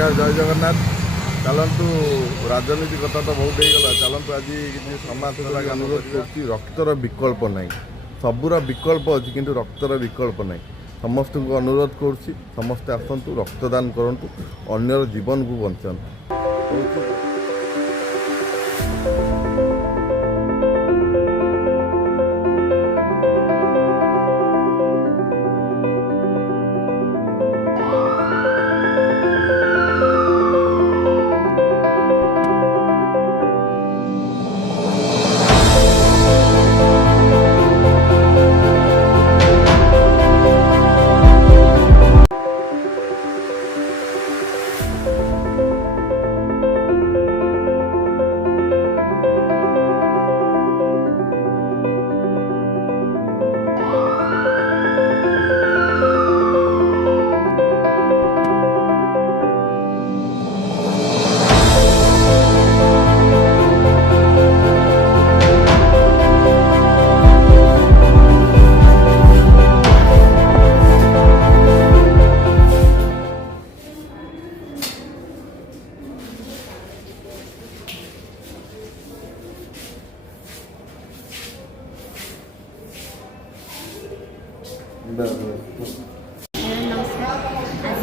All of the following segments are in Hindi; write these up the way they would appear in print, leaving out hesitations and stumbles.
नमस्कार जय जगन्नाथ। चलतु राजनीति कथा तो बहुत होगा। चलतु आज किसी समाज सेवा अनुरोध कर रक्तर विकल्प ना सबूर विकल्प अच्छी किंतु रक्तर विकल्प ना समस्त को अनुरोध करुँच समस्ते आसतु रक्तदान करूँ अन्यर जीवन को बचातु। नमस्कार। आज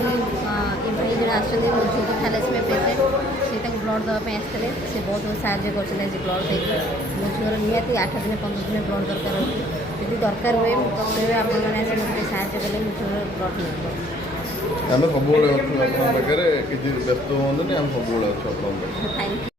ये भाई जो आसछन्ति मो झील थैलेसेमिया पेसेंट से ब्लड देवाई आसते से बहुत साहय कर ब्लड देकर मो झीर निहती 8 दिन 15 दिन ब्लड दरकार होती जी दरकार हुए मुझे आपण मैंने साहय कले मो झील ब्लड नहीं आम सब पाखे किसी व्यस्त हमें आम सब अच्छे। Thank you.